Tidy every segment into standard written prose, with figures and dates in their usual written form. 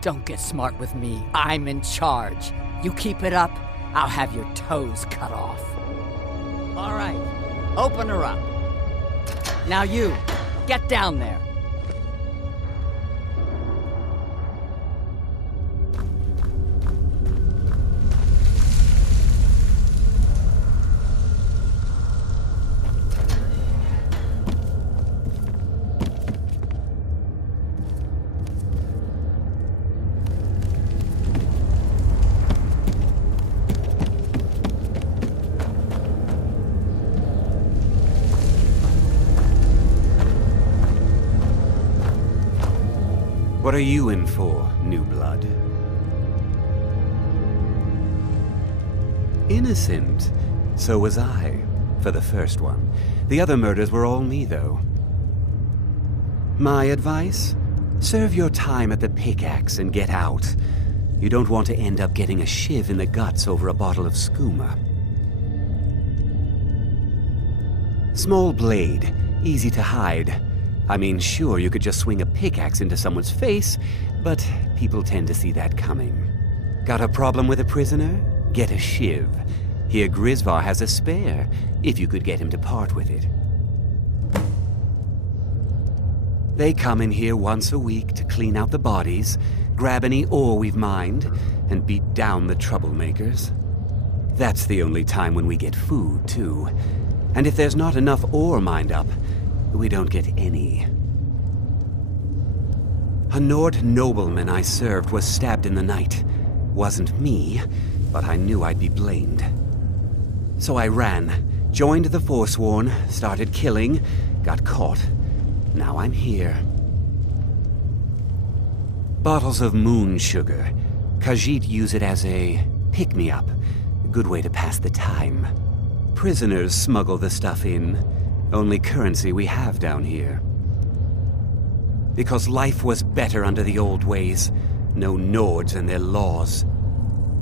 Don't get smart with me. I'm in charge. You keep it up, I'll have your toes cut off. All right, open her up. Now you, get down there. What are you in for, new blood? Innocent. So was I, for the first one. The other murders were all me, though. My advice? Serve your time at the pickaxe and get out. You don't want to end up getting a shiv in the guts over a bottle of skooma. Small blade, easy to hide. I mean, sure, you could just swing a pickaxe into someone's face, but people tend to see that coming. Got a problem with a prisoner? Get a shiv. Here Grisvar has a spare, if you could get him to part with it. They come in here once a week to clean out the bodies, grab any ore we've mined, and beat down the troublemakers. That's the only time when we get food, too. And if there's not enough ore mined up, we don't get any. A Nord nobleman I served was stabbed in the night. Wasn't me, but I knew I'd be blamed. So I ran, joined the Forsworn, started killing, got caught. Now I'm here. Bottles of moon sugar. Khajiit use it as a pick-me-up. A good way to pass the time. Prisoners smuggle the stuff in. Only currency we have down here. Because life was better under the old ways. No Nords and their laws.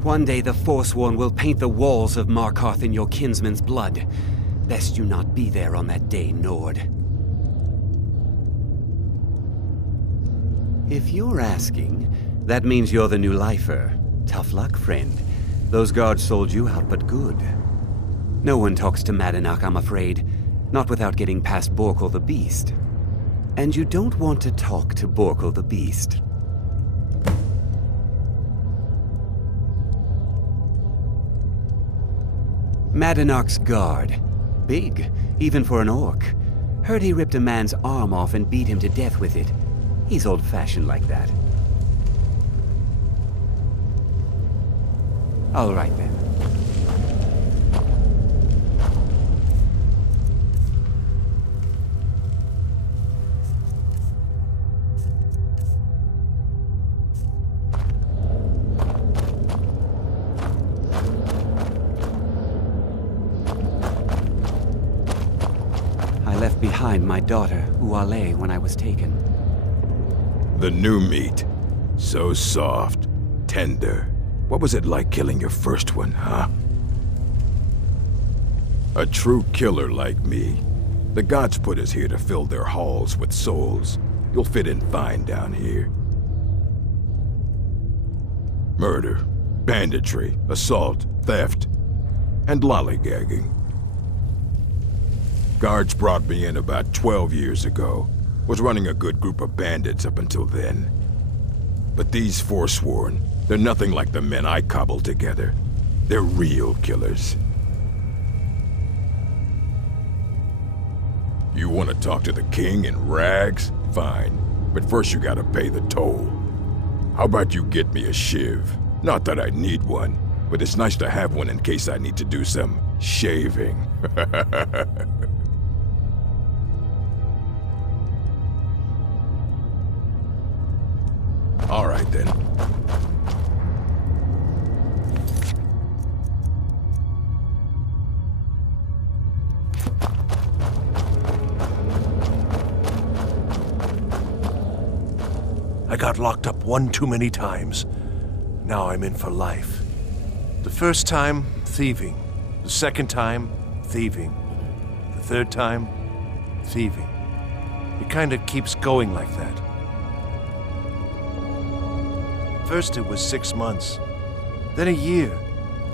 One day the Forsworn will paint the walls of Markarth in your kinsman's blood. Best you not be there on that day, Nord. If you're asking, that means you're the new lifer. Tough luck, friend. Those guards sold you out, but good. No one talks to Madanach, I'm afraid. Not without getting past Borkul the Beast. And you don't want to talk to Borkul the Beast. Madanach's guard. Big, even for an orc. Heard he ripped a man's arm off and beat him to death with it. He's old-fashioned like that. All right then. Behind my daughter, Uale, when I was taken. The new meat. So soft, tender. What was it like killing your first one, huh? A true killer like me. The gods put us here to fill their halls with souls. You'll fit in fine down here. Murder, banditry, assault, theft, and lollygagging. Guards brought me in about 12 years ago. Was running a good group of bandits up until then. But these Forsworn, they're nothing like the men I cobbled together. They're real killers. You want to talk to the king in rags? Fine. But first you gotta pay the toll. How about you get me a shiv? Not that I need one, but it's nice to have one in case I need to do some shaving. All right, then. I got locked up one too many times. Now I'm in for life. The first time, thieving. The second time, thieving. The third time, thieving. It kinda keeps going like that. First it was 6 months, then a year,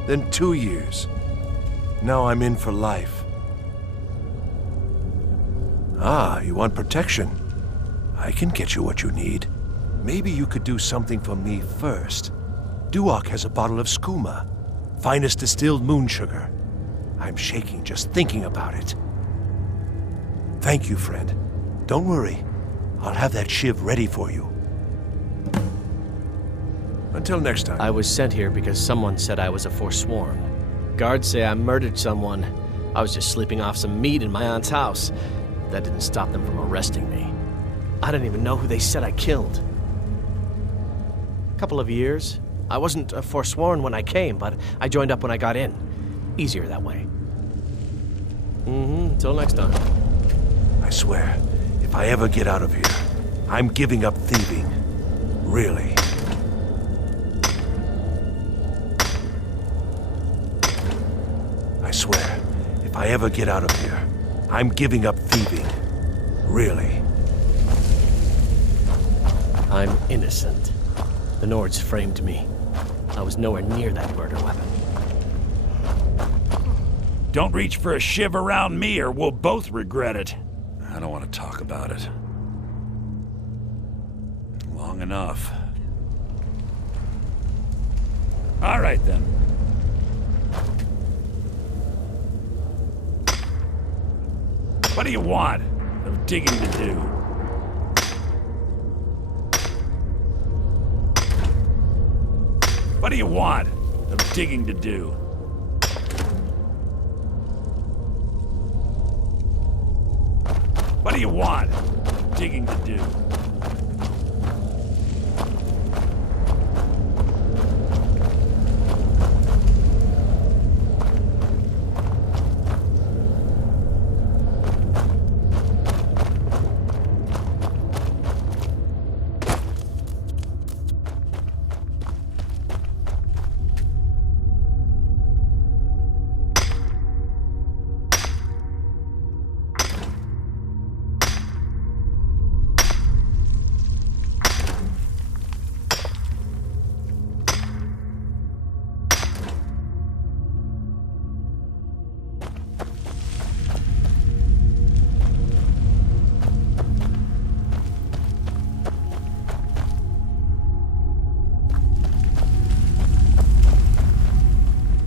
then 2 years. Now I'm in for life. Ah, you want protection? I can get you what you need. Maybe you could do something for me first. Duok has a bottle of skooma, finest distilled moon sugar. I'm shaking just thinking about it. Thank you, friend. Don't worry. I'll have that shiv ready for you. Until next time. I was sent here because someone said I was a Forsworn. Guards say I murdered someone. I was just sleeping off some meat in my aunt's house. That didn't stop them from arresting me. I didn't even know who they said I killed. Couple of years. I wasn't a Forsworn when I came, but I joined up when I got in. Easier that way. Until next time. I swear, if I ever get out of here, I'm giving up thieving. Really. I swear, if I ever get out of here, I'm giving up thieving. Really. I'm innocent. The Nords framed me. I was nowhere near that murder weapon. Don't reach for a shiv around me or we'll both regret it. I don't want to talk about it. Long enough. All right then. What do you want? Of digging to do? What do you want of digging to do? What do you want of digging to do?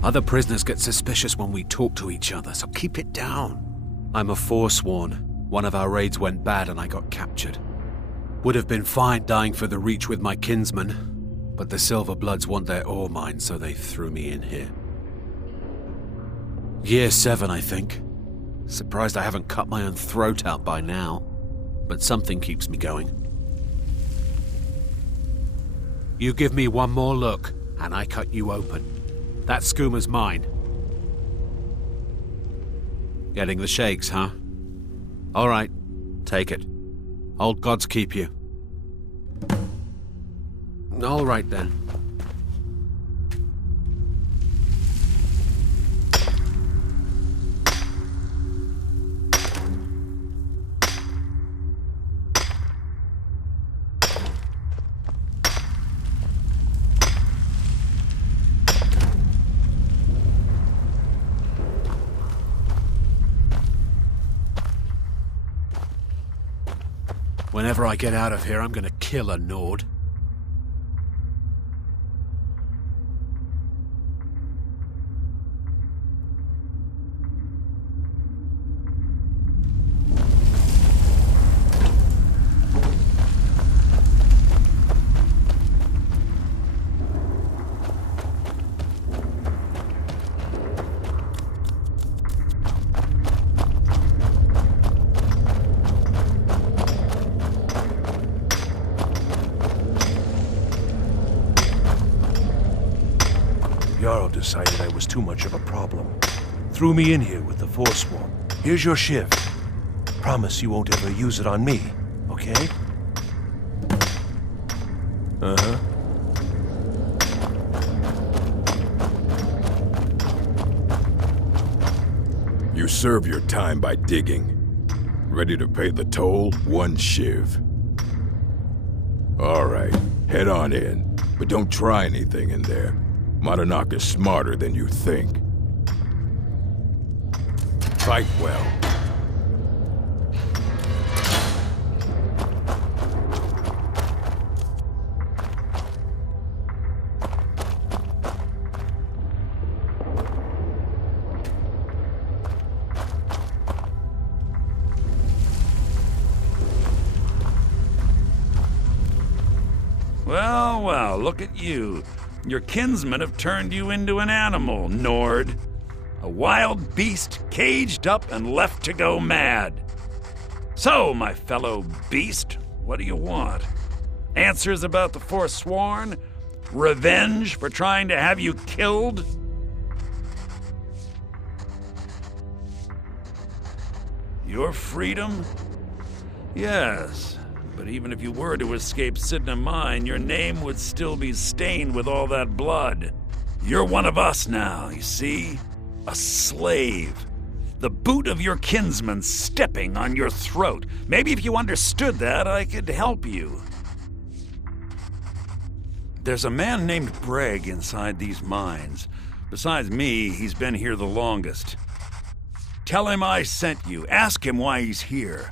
Other prisoners get suspicious when we talk to each other, so keep it down. I'm a Forsworn. One of our raids went bad and I got captured. Would have been fine dying for the Reach with my kinsmen, but the Silverbloods want their ore mine, so they threw me in here. Year 7, I think. Surprised I haven't cut my own throat out by now, but something keeps me going. You give me one more look, and I cut you open. That skooma's mine. Getting the shakes, huh? All right, take it. Old gods keep you. All right then. Whenever I get out of here, I'm gonna kill a Nord. Jarl decided I was too much of a problem. Threw me in here with the Forsworn. Here's your shiv. Promise you won't ever use it on me, okay? Uh-huh. You serve your time by digging. Ready to pay the toll? 1 shiv. All right, head on in. But don't try anything in there. Monarch is smarter than you think. Fight well. Well, well, look at you. Your kinsmen have turned you into an animal, Nord. A wild beast caged up and left to go mad. So, my fellow beast, what do you want? Answers about the Forsworn? Revenge for trying to have you killed? Your freedom? Yes. But even if you were to escape Sidna Mine, your name would still be stained with all that blood. You're one of us now, you see? A slave. The boot of your kinsman stepping on your throat. Maybe if you understood that, I could help you. There's a man named Breg inside these mines. Besides me, he's been here the longest. Tell him I sent you. Ask him why he's here.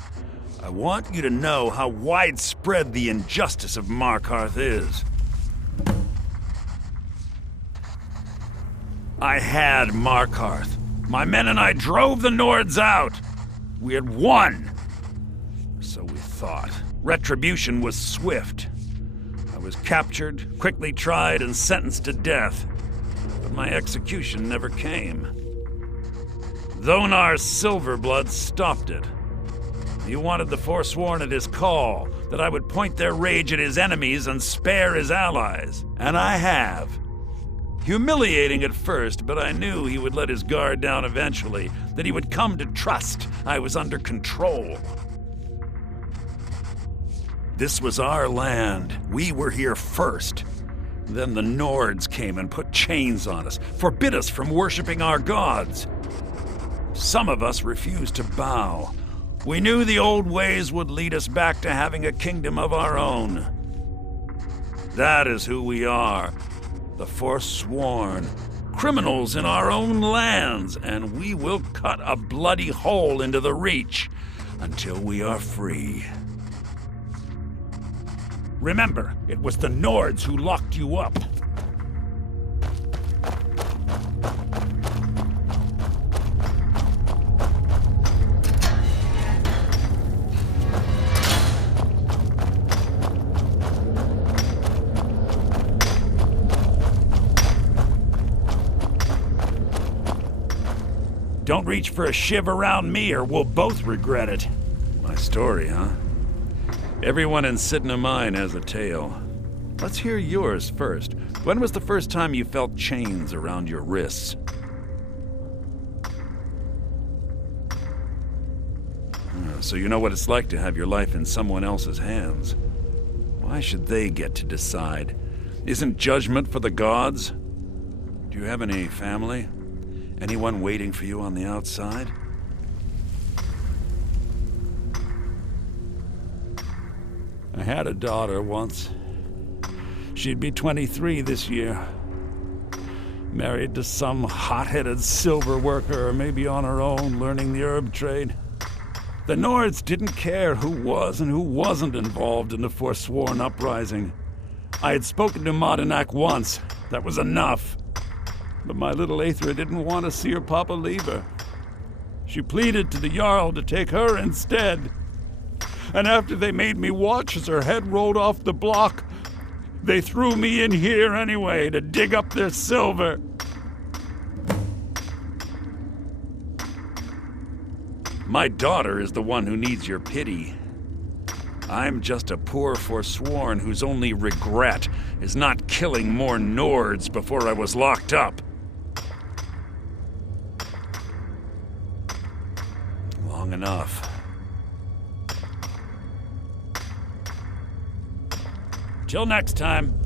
I want you to know how widespread the injustice of Markarth is. I had Markarth. My men and I drove the Nords out. We had won. So we thought. Retribution was swift. I was captured, quickly tried, and sentenced to death. But my execution never came. Dhonar's Silverblood stopped it. He wanted the Forsworn at his call, that I would point their rage at his enemies and spare his allies. And I have. Humiliating at first, but I knew he would let his guard down eventually, that he would come to trust I was under control. This was our land. We were here first. Then the Nords came and put chains on us, forbid us from worshiping our gods. Some of us refused to bow. We knew the old ways would lead us back to having a kingdom of our own. That is who we are, the Forsworn, criminals in our own lands, and we will cut a bloody hole into the Reach until we are free. Remember, it was the Nords who locked you up. Don't reach for a shiv around me or we'll both regret it. My story, huh? Everyone in Sidna Mine has a tale. Let's hear yours first. When was the first time you felt chains around your wrists? So you know what it's like to have your life in someone else's hands. Why should they get to decide? Isn't judgment for the gods? Do you have any family? Anyone waiting for you on the outside? I had a daughter once. She'd be 23 this year. Married to some hot-headed silver worker, or maybe on her own, learning the herb trade. The Nords didn't care who was and who wasn't involved in the Forsworn uprising. I had spoken to Monarch once. That was enough. But my little Aethra didn't want to see her papa leave her. She pleaded to the Jarl to take her instead. And after they made me watch as her head rolled off the block, they threw me in here anyway to dig up their silver. My daughter is the one who needs your pity. I'm just a poor Forsworn whose only regret is not killing more Nords before I was locked up. Long enough. Till next time.